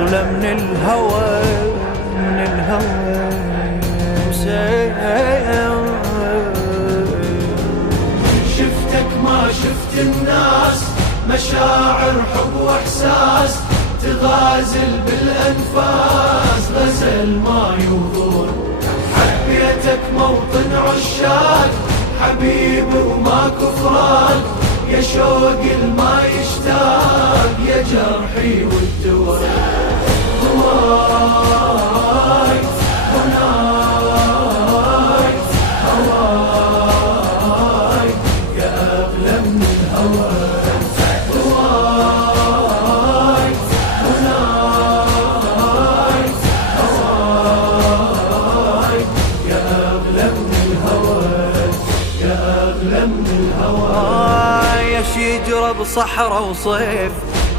أغلى من الهوى، من الهوى. شفتك ما شفت الناس، مشاعر حب واحساس تغازل بالانفاس، غزل ما يوضون. حبيتك موطن عشاق حبيبي وما كفران، يا شوق الما يشتاق يا جرحي والدواء. هواي هناي هواي يا أغلى من الهوى. هواي هناي هواي يا أغلى من الهوى، يا أغلى من الهوى. يا شجرة بصحراء وصيف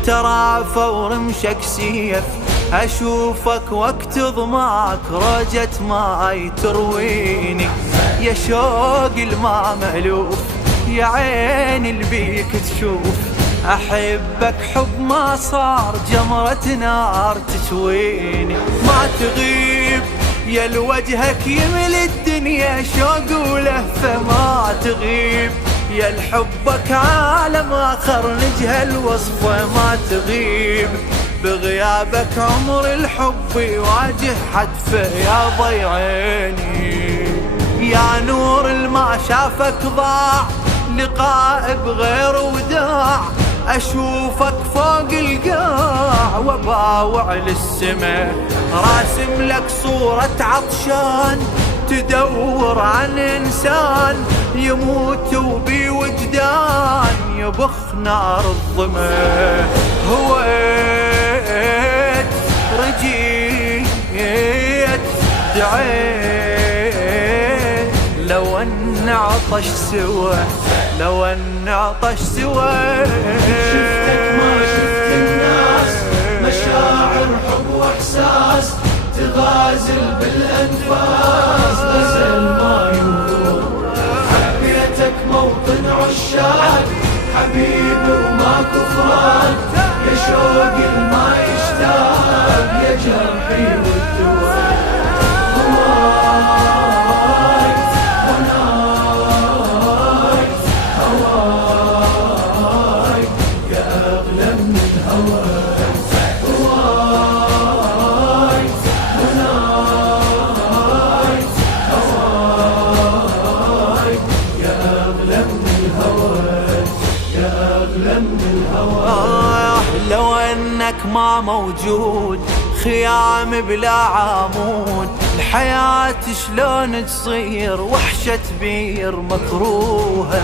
ترى فور رمشك سيف، أشوفك وقت ضماك رجت ماي ترويني، يا شوق الما مألوف يا عين البيك تشوف، أحبك حب ما صار جمرة نار تشويني. ما تغيب يا لوجهك يمل الدنيا شوق ولهفة، ما تغيب يا لحبك عالم آخر نجهل وصفه، ما تغيب بغيابك عمر الحب يواجه حتفه. يا ضي عيني يا نور الما شافك ضاع، لقاء بغير وداع، أشوفك فوق القاع وباوع للسما، راسم لك صورة عطشان تدور عن إنسان يموت وبي وجدان يبخ نار الظما. هويت رجيت دعيت لو أن عطش سوا، لو أن عطش سوا. شفتك ما شفت الناس، مشاعر حب واحساس تغازل بالانفاس، غزل ما يوضون. حبيتك موطن عشاق حبيبي وما كفران، يا شوق الما يشتاق يا جرحي والدواء. هواي هناي هواي يا أغلى من الهوى. هواي هناي هواي يا أغلى من الهوى، يا أغلى من الهوى. لو أنك ما موجود خيام بلا عمود، الحياة شلون تصير وحشة بير مكروهة.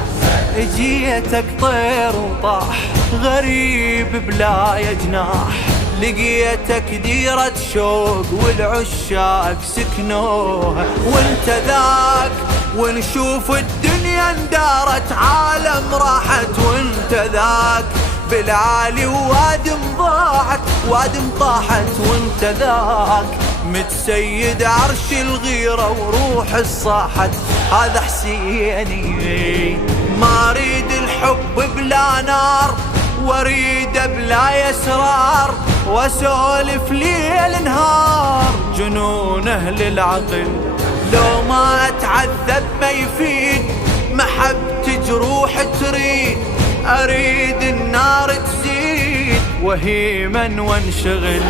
اجيتك طير وطاح غريب بلا جناح، لقيتك ديرة شوق والعشاق سكنوها. وانت ذاك ونشوف الدنيا اندارت عالم راحت، وانت ذاك بالعالي وادم ضاعت وادم طاحت، وانت ذاك متسيد عرش الغيرة وروح الصاحت. هذا حسيني ما اريد الحب بلا نار، واريد بلا يسرار، واسولف ليل نهار جنون اهل العقل. لو ما اتعذب ما يفيد، محبتي جروح تريد، اريد النار تزيد وهيما وانشغل.